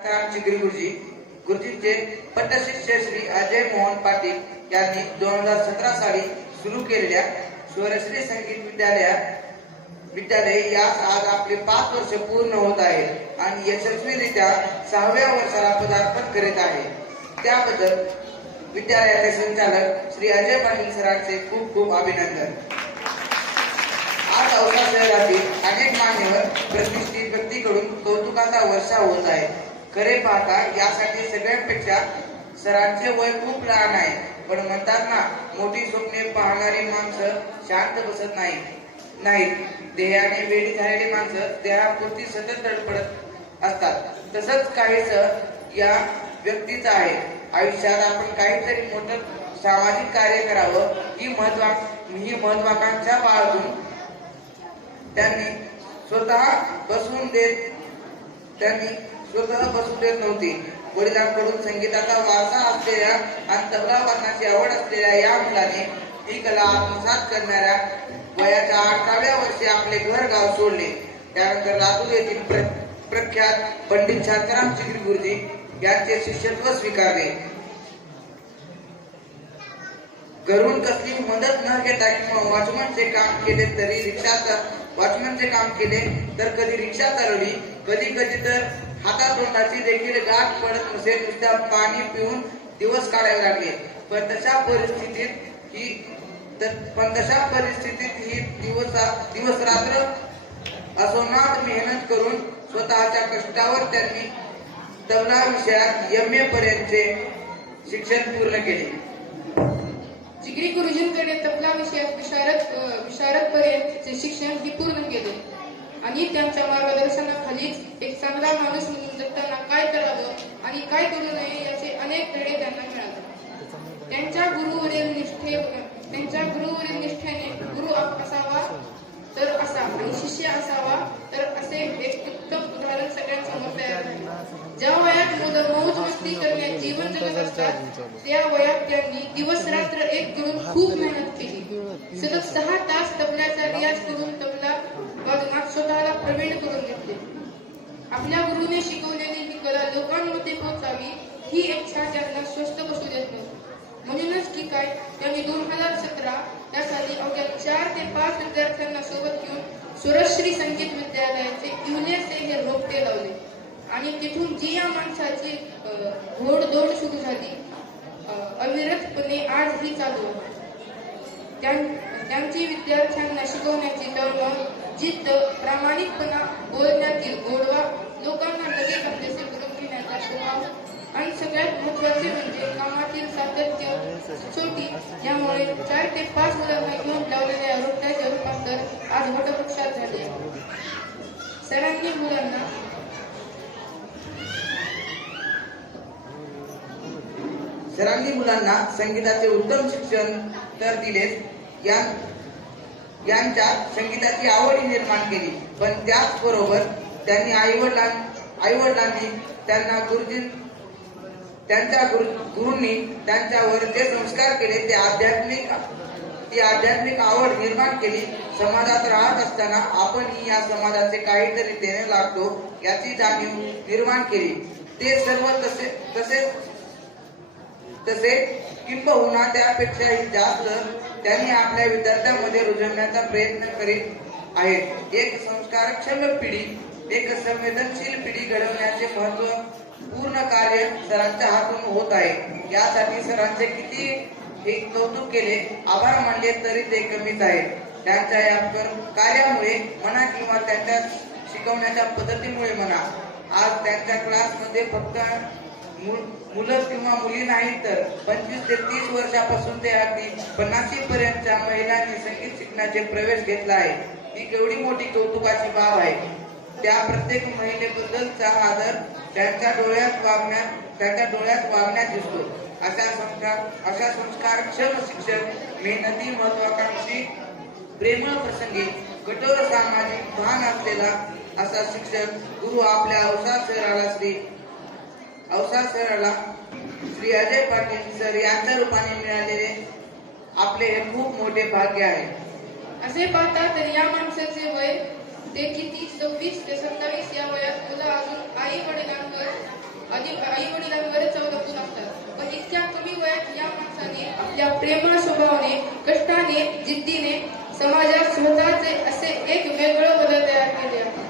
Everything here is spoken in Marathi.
चिगरी गुरुजींचे पट्टशिष्य श्री अजय मोहन पाटील यांनी 2017 साली सुरू केलेल्या स्वरश्री संगीत विद्यालय यास आज आपले 5 वर्ष पूर्ण होत आहेत आणि यशस्वीरित्या 6व्या वर्षाला पदार्पण करीत आहे। त्याबद्दल विद्यालयाचे संचालक श्री अजय पाटील सरांचे खूप खूप अभिनंदन। आज औसा शहरातील अनेक मान्यवर प्रतिष्ठित व्यक्तीकडून कौतुकाचा वर्षा होत आहे। खरे पाहता यासाठी सगळ्यांपेक्षा सरांचे वय खूप लहान आहे, पण म्हणतात ना, मोठी स्वप्ने पाहणारी माणसं शांत बसत नाहीत। देहाने वेडी झालेली माणसं देहापुरती सतत धडपडत असतात। तसंच काहीच या व्यक्तीचं आहे। आयुष्यात आपण काहीतरी मोठं सामाजिक कार्य करावं ही महत्वाकांक्षा बाळगून त्यांनी स्वतः बसवून देत नव्हती। वडिलांकडून संगीताचा वारसा असलेल्या आणि तबला वादनाची आवड असलेल्या या मुलाने ही कला आत्मसात करणाऱ्या वयाच्या 8व्या वर्षी आपले घर गाव सोडले। त्यानंतर लातूर येथील प्रख्यात पंडित शांताराम चिगरी गुरुजी यांचे शिष्यत्व स्वीकारले। घरून कसली मदत न घेता किंवा वॉचमनचे काम केले तर कधी रिक्षा चालवली, कधी तर हातातोंडाची देखील गाठ पडत नसेल, नुसत्या पाणी पिऊन दिवस काढावे लागले। पण तशा परिस्थितीत ही दिवस रात्र असोनात मेहनत करून स्वतःच्या कष्टावर त्यांनी तबला विषयात MA पर्यंतचे शिक्षण पूर्ण केले। चिगरी गुरुजींकडे तबला विषयात विशारद पर्यंतचे शिक्षण ही पूर्ण केले आणि त्यांच्या मार्गदर्शनाखालीच एक चांगला माणूस म्हणून जगताना काय करावं आणि काय करू नये याचे अनेक धडे त्यांना मिळाले। त्यांच्या गुरुवरील निष्ठेने गुरु असावा तर असा आणि शिष्य असावा तर असे एक उत्तम उदाहरण सगळ्यांसमोर तयार झाले। ज्या वयात मौज मस्ती करण्यात जीवन जगत असतात त्या वयात त्यांनी दिवस रात्र एक करून खूप मेहनत केली। सतत 6 तास तबल्याचा रियाज करून तबला वादनात स्वतःला प्रवीण करून घेतले। आपल्या गुरुने शिकवलेली ही कला लोकांमध्ये पोहोचावी ही इच्छा त्यांना स्वस्थ बसू देत नव्हती। म्हणूनच की काय, त्यांनी 2017 या साली अवघ्या 4 ते 5 विद्यार्थ्यांना सोबत घेऊन स्वरश्री संगीत विद्यालयाचे इवलेसे हे रोपटे लावले आणि तिथून जी या माणसाची घोडदौड सुरू झाली अविरतपणे आज ही चालू आहे। त्यांची विद्यार्थ्यांना शिकवण्याची तळमळ, जिद्द, प्रामाणिकपणा, बोलण्यातील गोडवा, लोकांना लगेच आपलेसे करून घेण्याचा स्वभाव आणि सगळ्यात महत्त्वाचे म्हणजे कामातील सातत्य, सचोटी यामुळे 4 ते 5 मुलांना घेऊन लावलेल्या रोपट्याचे रूपांतर आज वटवृक्षात झाले। सरांनी मुलांना संगीताचे उत्तम शिक्षण तर दिलेच, यांच्या संगीताची आवड निर्माण केली। पण त्याचबरोबर त्यांनी आईवडिलांनी त्यांच्या गुरूंनी त्यांच्यावर जे संस्कार केले ती आध्यात्मिक आवड निर्माण केली। समाजात राहत असताना आपणही या समाजाचे काहीतरी देणे लागतो याची जाणीव निर्माण केली। ते सर्व तसे किंबहुना त्यापेक्षाही जास्त त्यांनी आपल्या विद्यार्थ्यांमध्ये रुजवण्याचा प्रयत्न करीत आहेत। एक संस्कारक्षम पिढी, एक संवेदनशील पिढी घडवण्याचे महत्त्वपूर्ण कार्य सरांच्या हातून होत आहे। यासाठी सरांचे किती हे कौतुक केले, आभार मानले तरी ते कमीच आहेत। त्यांच्या या कार्यामुळे म्हणा किंवा त्यांच्या शिकवण्याच्या पद्धतीमुळे म्हणा, आज त्यांच्या क्लासमध्ये फक्त मुलं किंवा मुली नाहीत तर 25 ते 30 वर्षापासून ते अगदी 50 पर्यंतच्या महिलांनी संगीत शिकण्याचे प्रवेश घेतला आहे। ही केवढी मोठी कौतुकाची बाब आहे। त्या प्रत्येक महिलेबद्दलचा आदर त्यांच्या डोळ्यात वागण्यात दिसतो। अशा संस्कारक्षम शिक्षक, मेहनती, महत्वाकांक्षी, प्रेमळ प्रसंगी कठोर सामाजिक भान असलेला असा शिक्षक गुरु आपल्या औसा शहराला श्री अजय पाटील सर यांच्या रूपाने मिळालेले आपले हे खूप मोठे भाग्य आहे। असे पाहता तर या माणसाचे वय ते किती 26 ते 27 या वयात मुलं अजून आई वडिलांवर आई वडिलांवरच अवलंबून असतात. पण इतक्या कमी वयात या माणसाने आपल्या प्रेमळ स्वभावाने, कष्टाने, जिद्दीने समाजात स्वतःचे असे एक वेगळं बदल तयार केले आहे.